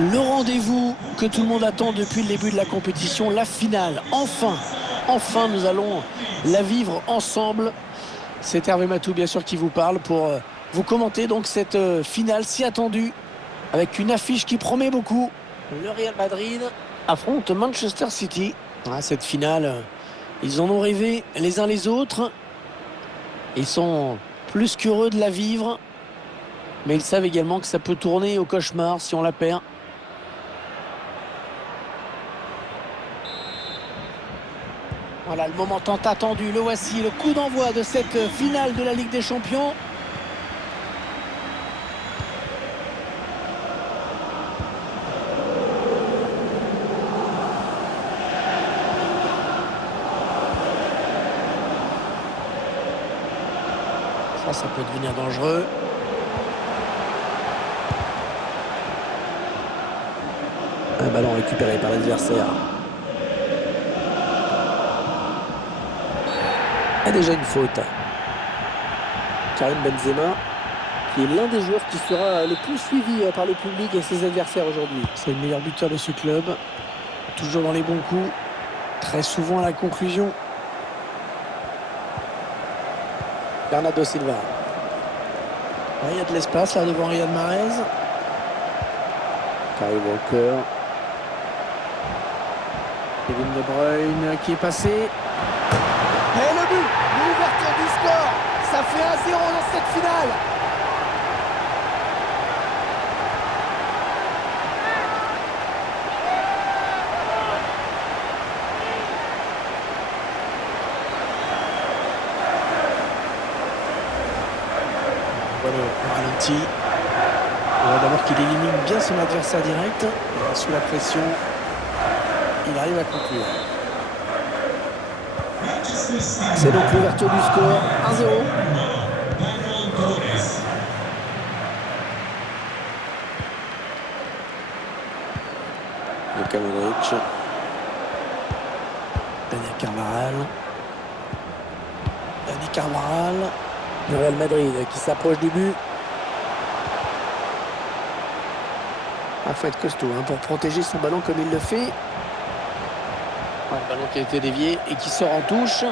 Le rendez-vous que tout le monde attend depuis le début de la compétition, la finale. Enfin, nous allons la vivre ensemble. C'est Hervé Matou, bien sûr, qui vous parle pour vous commenter donc cette finale si attendue avec une affiche qui promet beaucoup. Le Real Madrid affronte Manchester City. Ah, cette finale, ils en ont rêvé les uns les autres. Ils sont plus qu'heureux de la vivre. Mais ils savent également que ça peut tourner au cauchemar si on la perd. Voilà le moment tant attendu, le voici, le coup d'envoi de cette finale de la Ligue des Champions. Ça peut devenir dangereux. Un ballon récupéré par l'adversaire. Et déjà une faute. Karim Benzema, qui est l'un des joueurs qui sera le plus suivi par le public et ses adversaires aujourd'hui. C'est le meilleur buteur de ce club. Toujours dans les bons coups. Très souvent à la conclusion. Bernardo Silva. Il y a de l'espace là devant Riyad Mahrez. Kyle Walker. Kevin De Bruyne qui est passé. Et le but, l'ouverture du score. Ça fait 1-0 dans cette finale. Voilà le ralenti. On va d'abord qu'il élimine bien son adversaire direct. Et sous la pression, il arrive à conclure. C'est donc l'ouverture du score, 1-0. Luka Modric. Dani Carvajal. Le Real Madrid qui s'approche du but. Il faut être costaud pour protéger son ballon comme il le fait. Le ballon qui a été dévié et qui sort en touche.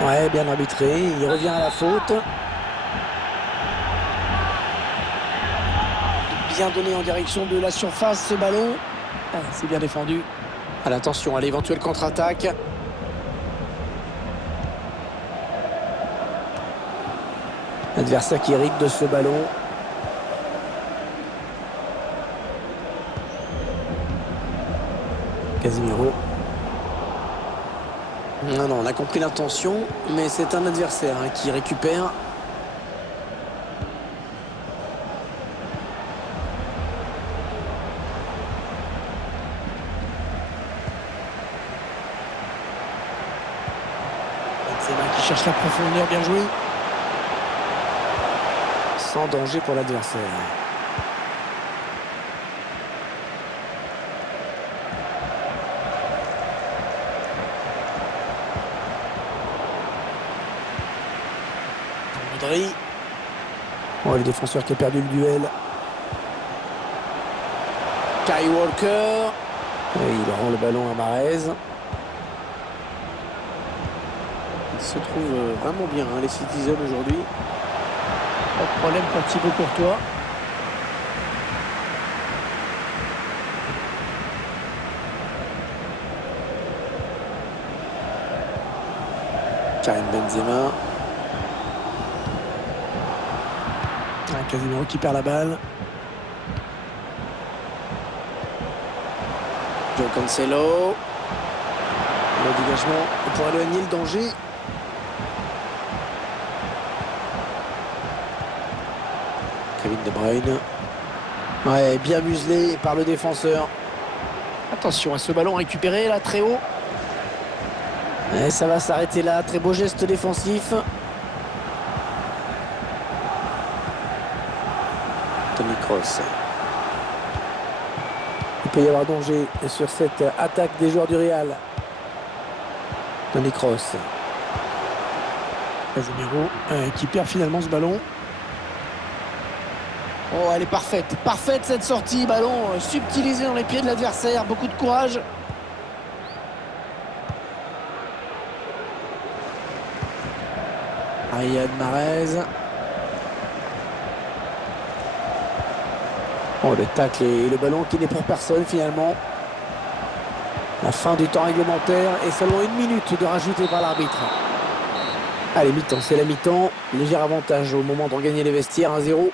Ouais, bien arbitré. Il revient à la faute. Bien donné en direction de la surface ce ballon. Ah, c'est bien défendu. Attention à l'éventuelle contre-attaque. L'adversaire qui hérite de ce ballon. Casemiro. Non, on a compris l'intention, mais c'est un adversaire qui récupère. Benzema qui cherche la profondeur, bien joué. Sans danger pour l'adversaire. Modric. Oh, le défenseur qui a perdu le duel. Kyle Walker. Et il rend le ballon à Mahrez. Il se trouve vraiment bien, les Citizens aujourd'hui. Pas de problème pour Thibaut Courtois. Karim Benzema. Casemiro qui perd la balle. Joe Cancelo. Le dégagement pour éloigner le danger. Kevin De Bruyne. Ouais, bien muselé par le défenseur. Attention à ce ballon récupéré là très haut. Et ça va s'arrêter là. Très beau geste défensif. Toni Kroos. Il peut y avoir danger sur cette attaque des joueurs du Real. Toni Kroos. Casemiro qui perd finalement ce ballon. Oh, elle est parfaite. Parfaite cette sortie. Ballon subtilisé dans les pieds de l'adversaire. Beaucoup de courage. Riyad Mahrez. Oh, le tacle et le ballon qui n'est pour personne finalement. La fin du temps réglementaire et seulement 1 minute de rajouter par l'arbitre. Allez, mi-temps, c'est la mi-temps. Léger avantage au moment de regagner les vestiaires, 1-0.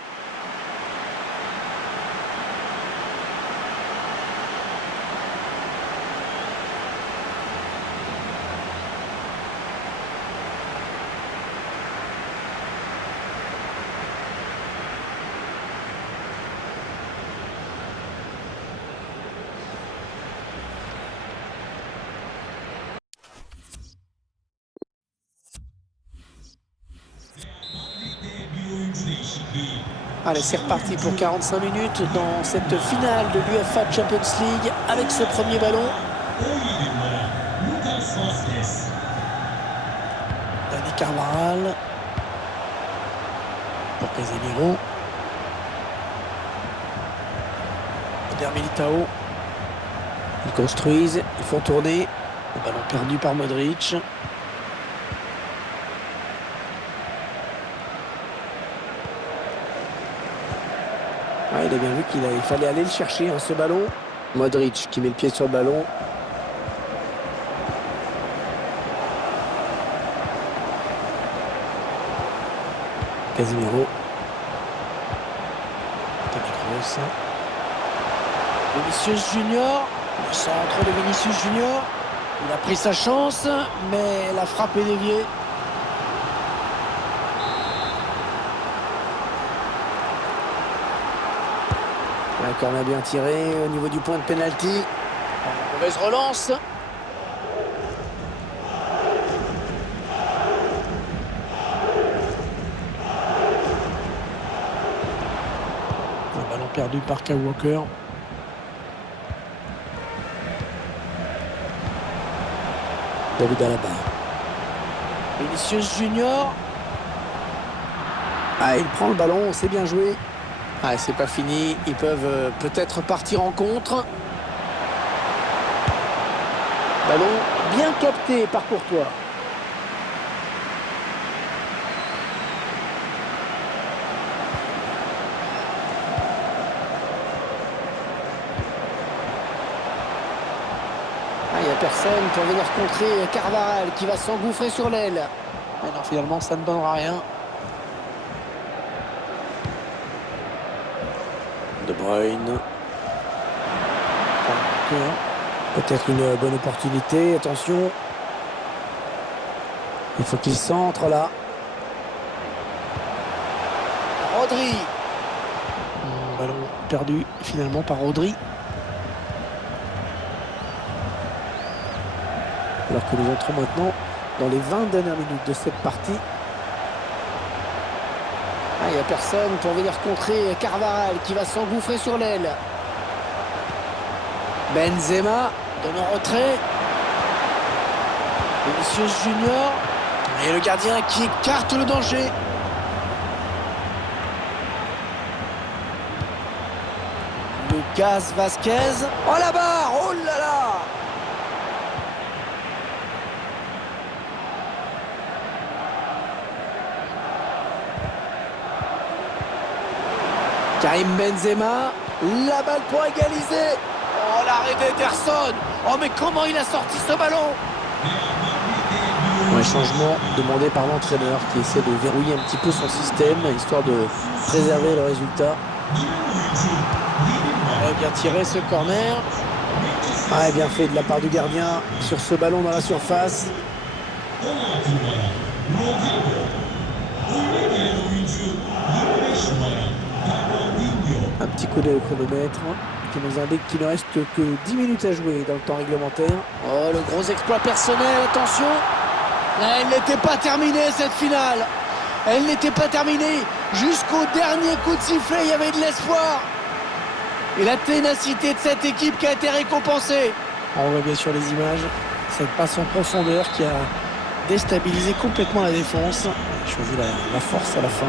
Allez, c'est reparti pour 45 minutes dans cette finale de l'UEFA Champions League avec ce premier ballon. Dani Carvajal pour Casemiro. Eder Militao. Ils construisent, ils font tourner. Le ballon perdu par Modric. Ah, il a bien vu qu'il fallait aller le chercher, ce ballon. Modric qui met le pied sur le ballon. Casemiro. Vinicius Junior. Le centre de Vinicius Junior. Il a pris sa chance, mais la frappe est déviée. Un corner bien tiré au niveau du point de pénalty. Mauvaise relance. Un ballon perdu par Kyle Walker. David Alaba. Vinicius Junior. Ah, il prend le ballon, c'est bien joué. Ah, c'est pas fini, ils peuvent peut-être partir en contre. Ballon bien capté par Courtois. Ah, il n'y a personne pour venir contrer Carvajal qui va s'engouffrer sur l'aile. Mais non, finalement, ça ne donnera rien. De Bruyne. Peut-être une bonne opportunité. Attention. Il faut qu'il centre là. Rodri. Ballon perdu finalement par Rodri. Alors que nous entrons maintenant dans les 20 dernières minutes de cette partie. Il n'y a personne pour venir contrer Carvajal qui va s'engouffrer sur l'aile. Benzema donne en retrait. Vinicius Junior. Et le gardien qui écarte le danger. Lucas Vazquez. Oh la barre. Oh là là. Karim Benzema, la balle pour égaliser. Oh, l'arrêt d'Ederson. Oh, mais comment il a sorti ce ballon? Un changement demandé par l'entraîneur qui essaie de verrouiller un petit peu son système, histoire de préserver le résultat. Bien tiré ce corner. Ah, bien fait de la part du gardien sur ce ballon dans la surface. Un petit coup de chronomètre qui nous indique qu'il ne reste que 10 minutes à jouer dans le temps réglementaire. Oh, le gros exploit personnel, attention. Elle n'était pas terminée cette finale. Elle n'était pas terminée. Jusqu'au dernier coup de sifflet, il y avait de l'espoir. Et la ténacité de cette équipe qui a été récompensée. On voit bien sur les images cette passe en profondeur qui a déstabiliser complètement la défense. Il a choisi la force à la fin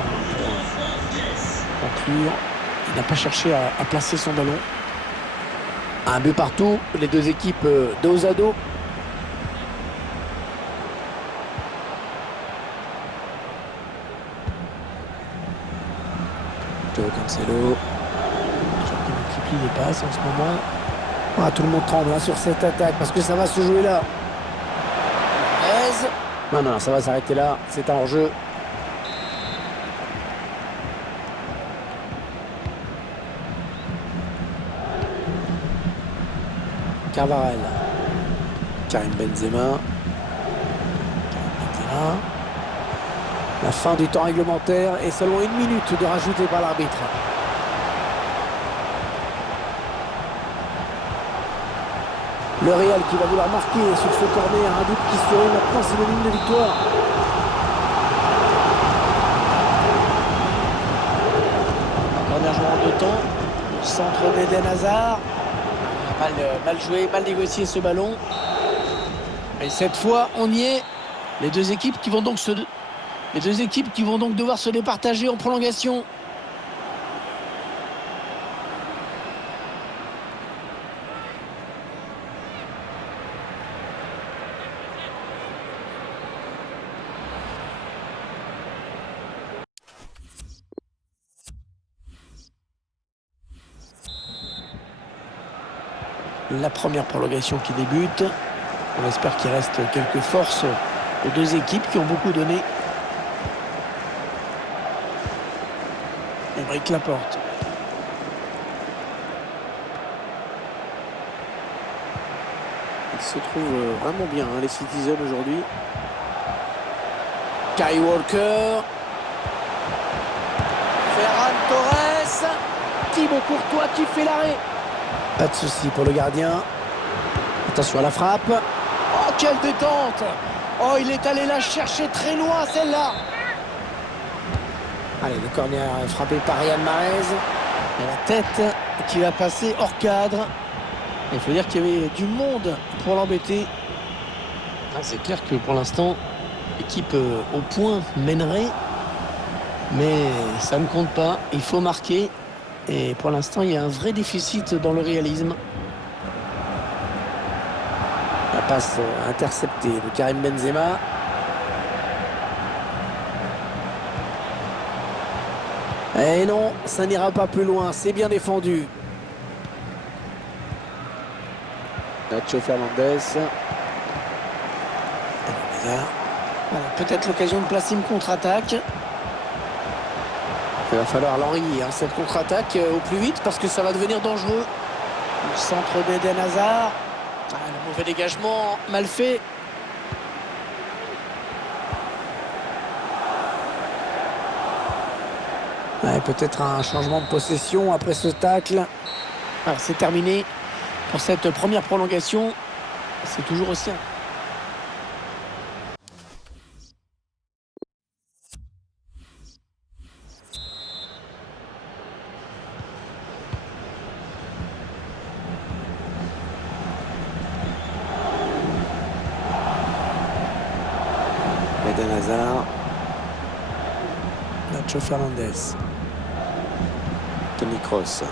pour conclure. Il n'a pas cherché à placer son ballon. Un but partout, les deux équipes dos à dos. Cancelo. Qui multiplie les passes en ce moment. Ah, tout le monde tremble hein, sur cette attaque parce que ça va se jouer là. Non, ça va s'arrêter là. C'est un hors-jeu. Carvajal. Karim Benzema. La fin du temps réglementaire et seulement 1 minute de rajouter par l'arbitre. Le Real qui va vouloir marquer sur ce corner, un but qui serait maintenant synonyme de victoire. Corner joué en 2 temps. Le centre d'Eden Hazard. Mal joué, mal négocié ce ballon. Et cette fois, on y est. Les deux équipes qui vont donc devoir se départager en prolongation. La première prolongation qui débute. On espère qu'il reste quelques forces aux deux équipes qui ont beaucoup donné. Aymeric Laporte. Ils se trouvent vraiment bien, hein, les Citizens aujourd'hui. Kyle Walker. Ferran Torres. Thibaut Courtois qui fait l'arrêt. Pas de souci pour le gardien. Attention à la frappe. Oh, quelle détente! Oh, il est allé la chercher très loin, celle-là. Allez, le corner frappé par Riyad Mahrez. Et la tête qui va passer hors cadre. Il faut dire qu'il y avait du monde pour l'embêter. Ah, c'est clair que pour l'instant, l'équipe au point mènerait. Mais ça ne compte pas. Il faut marquer. Et pour l'instant, il y a un vrai déficit dans le réalisme. La passe interceptée de Karim Benzema. Et non, ça n'ira pas plus loin. C'est bien défendu. Nacho Fernandez. Peut-être l'occasion de placer une contre-attaque. Il va falloir l'enrayer, hein, cette contre-attaque au plus vite parce que ça va devenir dangereux. Le centre d'Eden Hazard. Le mauvais dégagement, mal fait. Peut-être un changement de possession après ce tacle. C'est terminé pour cette première prolongation. C'est toujours aussi. Eden Hazard. Nacho Fernandez. Toni Kroos.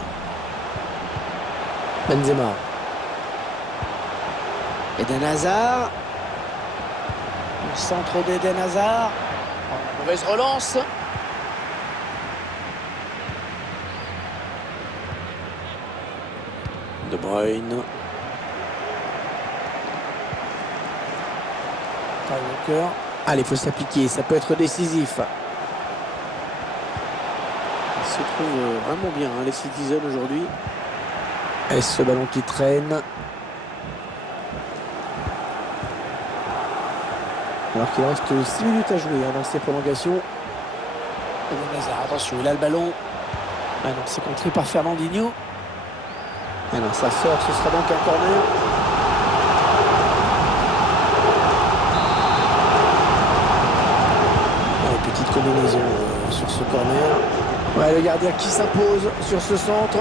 Benzema. Eden Hazard. Le centre d'Eden Hazard. Mauvaise relance. De Bruyne. Kyle Walker. Allez, il faut s'appliquer, ça peut être décisif. Ils se trouvent vraiment bien, hein, les Citizens aujourd'hui. Et ce ballon qui traîne. Alors qu'il reste 6 minutes à jouer hein, dans ces prolongations. Attention, il a le ballon. Ah non, c'est contré par Fernandinho. Ah non, ça sort, ce sera donc un corner. Petite combinaison sur ce corner. Ouais, le gardien qui s'impose sur ce centre.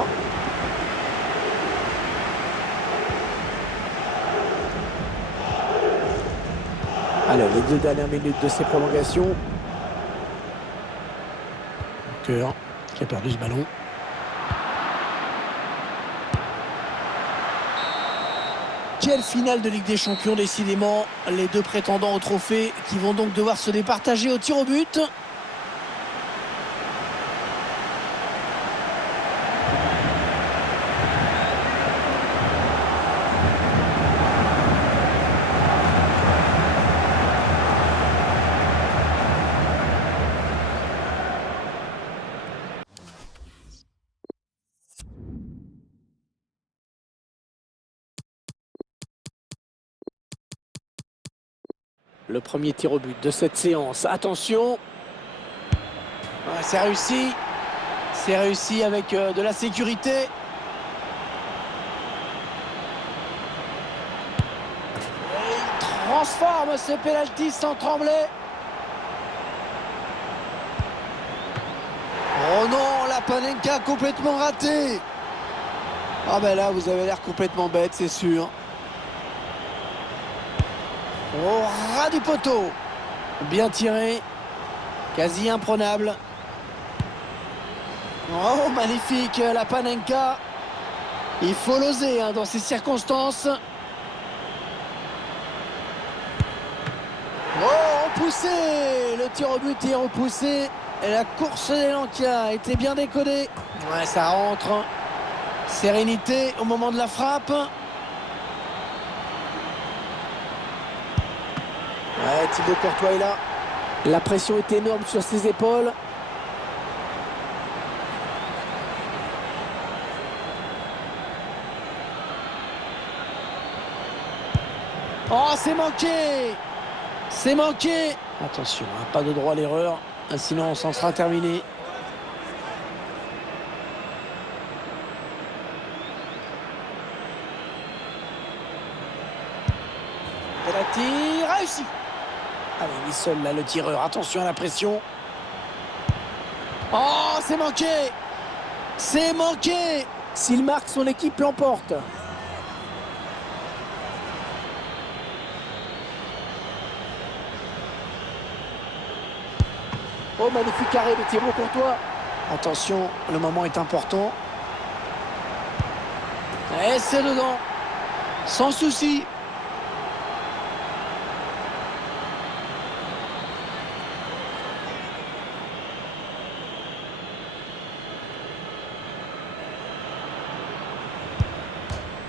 Allez, les 2 dernières minutes de ces prolongations. Cœur qui a perdu ce ballon. Quelle finale de Ligue des Champions, décidément. Les 2 prétendants au trophée qui vont donc devoir se départager au tir au but. Le premier tir au but de cette séance. Attention. Ouais, c'est réussi. C'est réussi avec de la sécurité. Et il transforme ce pénalty sans trembler. Oh non, la Panenka complètement ratée. Ah ben là, vous avez l'air complètement bête, c'est sûr. Au ras du poteau. Bien tiré. Quasi imprenable. Oh, magnifique, la Panenka. Il faut l'oser dans ces circonstances. Oh, repoussé. Le tir au but est repoussé. Et la course d'élan qui a été bien décodée. Ouais, ça rentre. Sérénité au moment de la frappe. Ouais, Thibaut Courtois est là. La pression est énorme sur ses épaules. Oh, c'est manqué. C'est manqué. Attention, pas de droit à l'erreur. Sinon, on s'en sera terminé. Penalty réussi. Allez, il est seul là, le tireur. Attention à la pression. Oh, c'est manqué. C'est manqué. S'il marque, son équipe l'emporte. Oh, magnifique arrêt de Thibaut Courtois. Attention, le moment est important. Et c'est dedans. Sans souci.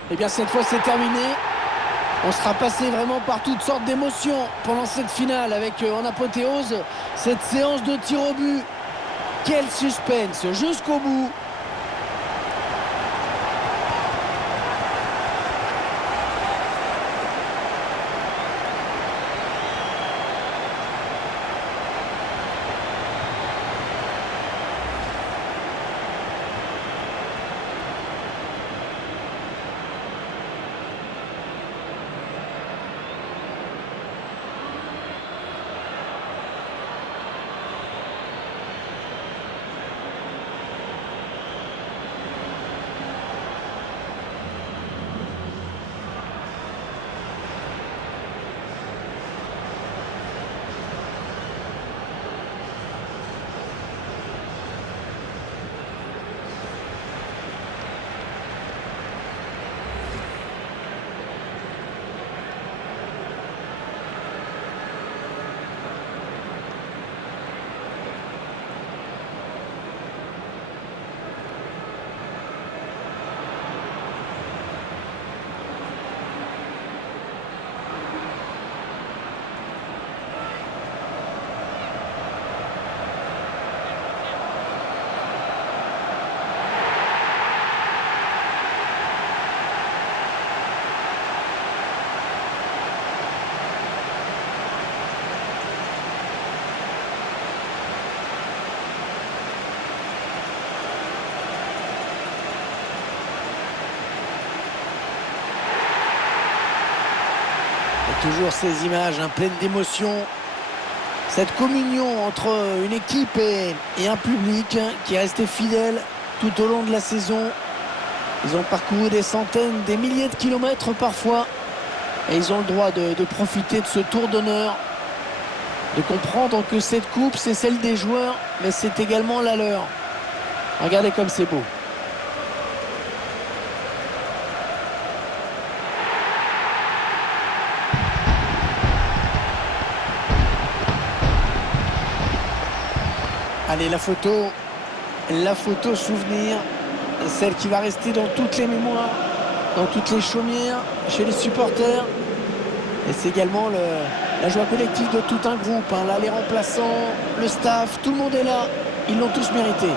Et bien cette fois c'est terminé. On sera passé vraiment par toutes sortes d'émotions pendant cette finale avec en apothéose cette séance de tir au but. Quel suspense jusqu'au bout. Toujours ces images pleines d'émotion. Cette communion entre une équipe et un public qui est resté fidèle tout au long de la saison. Ils ont parcouru des centaines, des milliers de kilomètres parfois. Et ils ont le droit de profiter de ce tour d'honneur de comprendre que cette coupe, c'est celle des joueurs, mais c'est également la leur. Regardez comme c'est beau. Allez, la photo souvenir, celle qui va rester dans toutes les mémoires, dans toutes les chaumières, chez les supporters. Et c'est également la joie collective de tout un groupe, hein. Là, les remplaçants, le staff, tout le monde est là. Ils l'ont tous mérité.